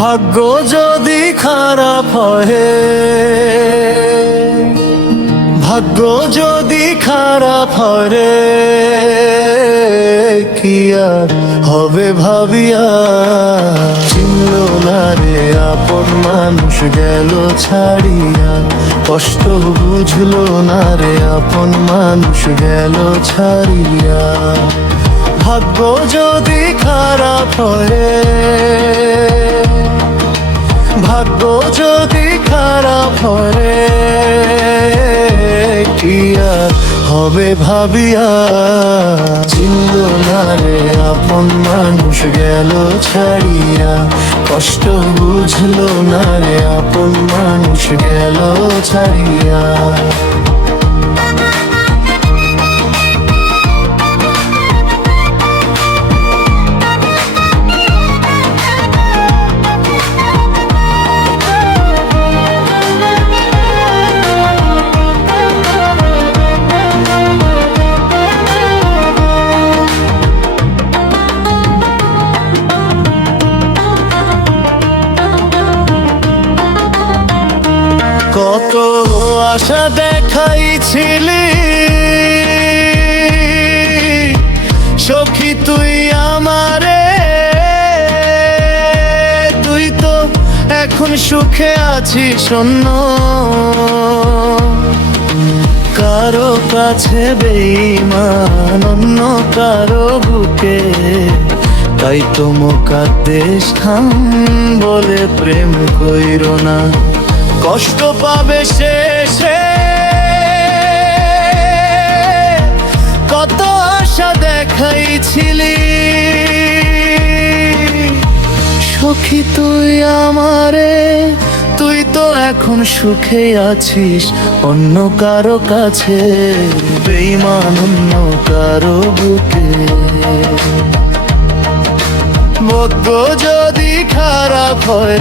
ভাগ্য যদি খারাপ হয়, ভাগ্য যদি খারাপ হয় রে, কি আর হবে ভাবিয়া। চিনল না রে আপন মানুষ গেল ছাড়িয়া, কষ্ট বুঝলো না রে আপন মানুষ গেল ছাড়িয়া। ভাগ্য যদি খারাপ হয়, ভাগ্য যদি খারাপ হয়, কি আর হবে ভাবিয়া। চিনল না রে আপন মানুষ গেল ছাড়িয়া, কষ্ট বুঝলো না রে আপন মানুষ গেল ছাড়িয়া। কত আশা দেখাইছিলি সখী তুই আমারে, তুই তো এখন সুখে আছিস শূন্য কারো কাছে বেঈমান, অন্য কারো বুকে। তাই তো মোকাদ্দেশ খান বলে প্রেম কইরো না, কষ্ট পাবে শেষে। কত আশা দেখাইছিলি সখী তুই আমারে, তুই তো এখন সুখে আছিস অন্য কারো কাছে, বেঈমান অন্য কারো বুকে। ভাগ্য যদি খারাপ হয়,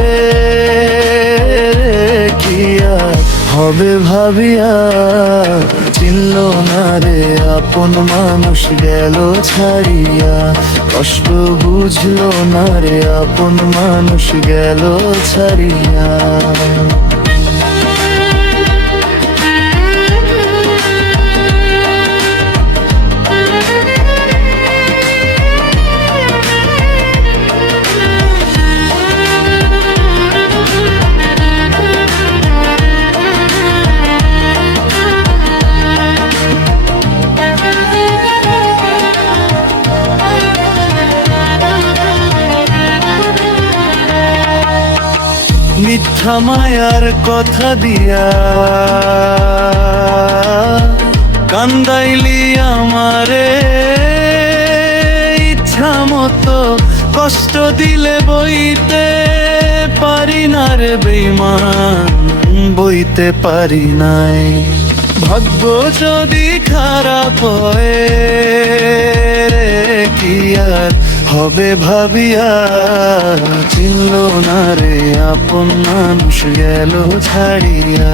কি আর হবে ভাবিয়া। চিনল না রে আপন মানুষ গেল ছাড়িয়া, কষ্ট বুঝলো না রে আপন মানুষ গেল ছাড়িয়া। মিথ্যা মায়ার কথা দিয়া কান্দাইলি আমারে, ইচ্ছা মতো কষ্ট দিলে বইতে পারি না রে বেঈমান, বইতে পারি নাই। ভাগ্য যদি খারাপ হয়, কি আর হবে ভাবিয়া। চিনল না রে আপন মানুষ গেল ছাড়িয়া।